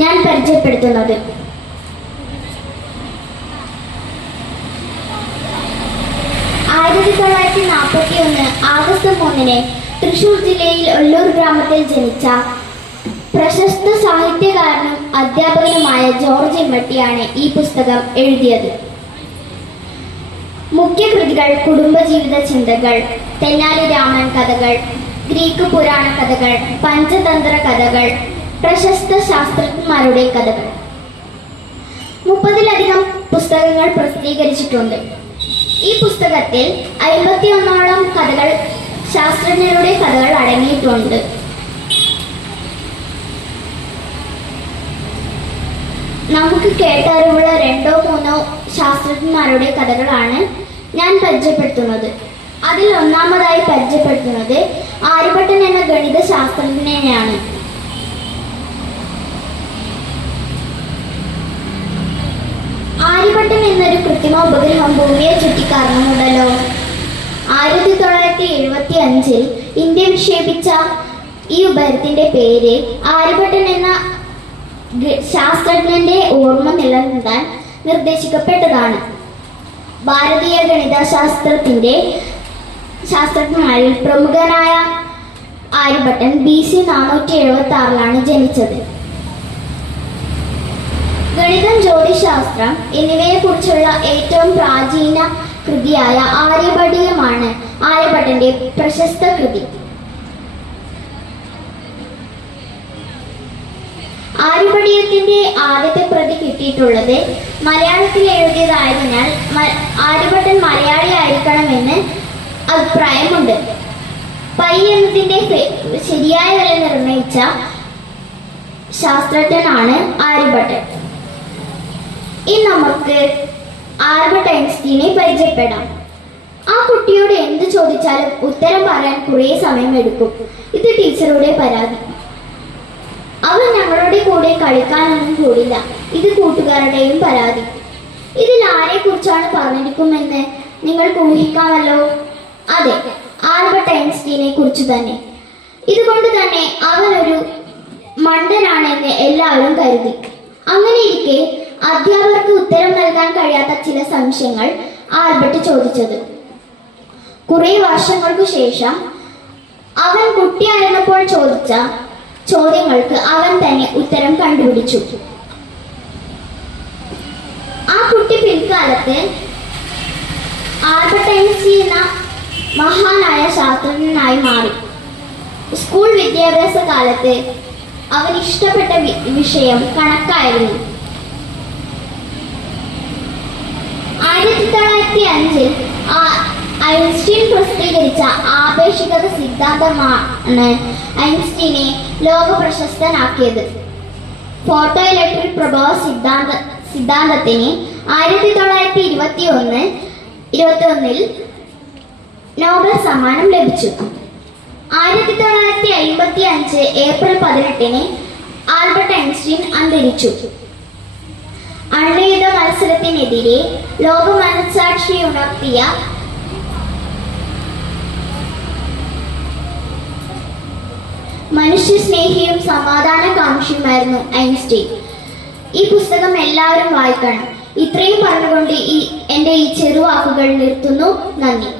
ഞാൻ പരിചയപ്പെടുത്തുന്നത്. ആയിരത്തി തൊള്ളായിരത്തി നാൽപ്പത്തി ഒന്ന് ആഗസ്റ്റ് മൂന്നിന് തൃശൂർ ജില്ലയിൽ ഒല്ലൂർ ഗ്രാമത്തിൽ ജനിച്ച പ്രശസ്ത സാഹിത്യകാരനും അധ്യാപകനുമായ ജോർജ് എമ്മട്ടിയാണ് ഈ പുസ്തകം എഴുതിയത്. മുഖ്യകൃതികൾ കുടുംബജീവിത ചിന്തകൾ തെന്നാലി രാമൻ കഥകൾ ഗ്രീക്ക് പുരാണ കഥകൾ പഞ്ചതന്ത്ര കഥകൾ പ്രശസ്ത ശാസ്ത്രജ്ഞന്മാരുടെ കഥകൾ. മുപ്പതിലധികം പുസ്തകങ്ങൾ പ്രസിദ്ധീകരിച്ചിട്ടുണ്ട്. ഈ പുസ്തകത്തിൽ അമ്പത്തിയൊന്നോളം കഥകൾ ശാസ്ത്രജ്ഞരുടെ കഥകൾ അടങ്ങിയിട്ടുണ്ട്. നമുക്ക് കേട്ടറിവുള്ള രണ്ടോ മൂന്നോ ശാസ്ത്രജ്ഞന്മാരുടെ കഥകളാണ് ഞാൻ പരിചയപ്പെടുത്തുന്നത്. അതിൽ ഒന്നാമതായി പരിചയപ്പെടുത്തുന്നത് ആര്യഭട്ടൻ എന്ന ഗണിത ശാസ്ത്രജ്ഞനെയാണ് ആര്യഭട്ടൻ ഉപഗ്രഹം ഭൂമിയെ ചുറ്റിക്കറങ്ങുന്നുണ്ടല്ലോ. ആയിരത്തി തൊള്ളായിരത്തി എഴുപത്തി അഞ്ചിൽ ഇന്ത്യ വിക്ഷേപിച്ച ഈ ഉപഗ്രഹത്തിന്റെ പേര് ആര്യഭട്ടൻ എന്ന ശാസ്ത്രജ്ഞന്റെ ഓർമ്മ നിലനിർത്താൻ നിർദ്ദേശിക്കപ്പെട്ടതാണ്. ഭാരതീയ ഗണിതശാസ്ത്രത്തിന്റെ ശാസ്ത്രജ്ഞനായ പ്രമുഖനായ ആര്യഭട്ടൻ ബി സി നാനൂറ്റി എഴുപത്തി ആറിലാണ് ജനിച്ചത്. ഗണിതം ജ്യോതിശാസ്ത്രം എന്നിവയെക്കുറിച്ചുള്ള ഏറ്റവും പ്രാചീന കൃതിയായ ആര്യഭടീയമാണ് ആര്യഭട്ടന്റെ പ്രശസ്ത കൃതി. ആര്യഭടീയത്തിന്റെ ആദ്യത്തെ പ്രതി കിട്ടിയിട്ടുള്ളത് മലയാളത്തിൽ എഴുതിയതായതിനാൽ ആര്യഭട്ടൻ മലയാളി ആയിരിക്കണമെന്ന് അഭിപ്രായമുണ്ട്. പൈ എന്നതിന്റെ ശരിയായ വില നിർണയിച്ച ശാസ്ത്രജ്ഞനാണ് ആര്യഭട്ടൻ. ഇനി നമുക്ക് ആൽബർട്ട് ഐൻസ്റ്റീനെ പരിചയപ്പെടാം. ആ കുട്ടിയോട് എന്ത് ചോദിച്ചാലും ഉത്തരം പറയാൻ കുറേ സമയം എടുക്കും ഇത് ടീച്ചറുടെ പരാതി. അവൻ ഞങ്ങളുടെ കൂടെ കളിക്കാനൊന്നും കൂടില്ല. ഇത് കൂട്ടുകാരുടെയും പരാതി. ഇതിൽ ആരെ കുറിച്ചാണ് പറഞ്ഞിരിക്കുമെന്ന് നിങ്ങൾക്ക് ഊഹിക്കാമല്ലോ? അതെ ആൽബർട്ട് ഐൻസ്റ്റീനെ കുറിച്ച് തന്നെ. ഇതുകൊണ്ട് തന്നെ അവനൊരു മണ്ടനാണെന്ന് എല്ലാവരും കരുതി. അങ്ങനെയിരിക്കെ അധ്യാപകർക്ക് ഉത്തരം നൽകാൻ കഴിയാത്ത ചില സംശയങ്ങൾ ആൽബർട്ട് ചോദിച്ചത്. കുറെ വർഷങ്ങൾക്കു ശേഷം അവൻ കുട്ടിയായിരുന്നപ്പോൾ ചോദിച്ച ചോദ്യങ്ങൾക്ക് അവൻ തന്നെ ഉത്തരം കണ്ടുപിടിച്ചു. ആ കുട്ടി പിൽക്കാലത്ത് ആൽബർട്ട് ഐൻസ്റ്റീൻ എന്ന മഹാനായ ശാസ്ത്രജ്ഞനായി മാറി. സ്കൂൾ വിദ്യാഭ്യാസ കാലത്ത് അവൻ ഇഷ്ടപ്പെട്ട വിഷയം കണക്കായിരുന്നു ആയിരത്തി തൊള്ളായിരത്തി അഞ്ചിൽ ഐൻസ്റ്റീൻ പ്രസിദ്ധീകരിച്ച ആപേക്ഷികത സിദ്ധാന്തമാണ് ഐൻസ്റ്റീനെ ലോക പ്രശസ്തനാക്കിയത് ഫോട്ടോ ഇലക്ട്രിക് പ്രഭാവ സിദ്ധാന്ത സിദ്ധാന്തത്തിന് ആയിരത്തി തൊള്ളായിരത്തി ഇരുപത്തി ഒന്ന് ഇരുപത്തി ഒന്നിൽ നോബൽ സമ്മാനം ലഭിച്ചു. ആയിരത്തി തൊള്ളായിരത്തി അയ്മ്പത്തി അഞ്ച് ഏപ്രിൽ പതിനെട്ടിന് ആൽബർട്ട് ഐൻസ്റ്റീൻ അന്തരിച്ചു. അണ്വയുധ മത്സരത്തിനെതിരെ ലോക മനസാക്ഷി ഉണർത്തിയ സമാധാന സമാധാനകാംക്ഷിയുമായിരുന്നു ഐൻസ്റ്റീൻ. ഈ പുസ്തകം എല്ലാവരും വായിക്കണം. ഇത്രയും പറഞ്ഞുകൊണ്ട് ഈ എന്റെ ഈ ചെറുവാക്കുകൾ നിർത്തുന്നു. നന്ദി.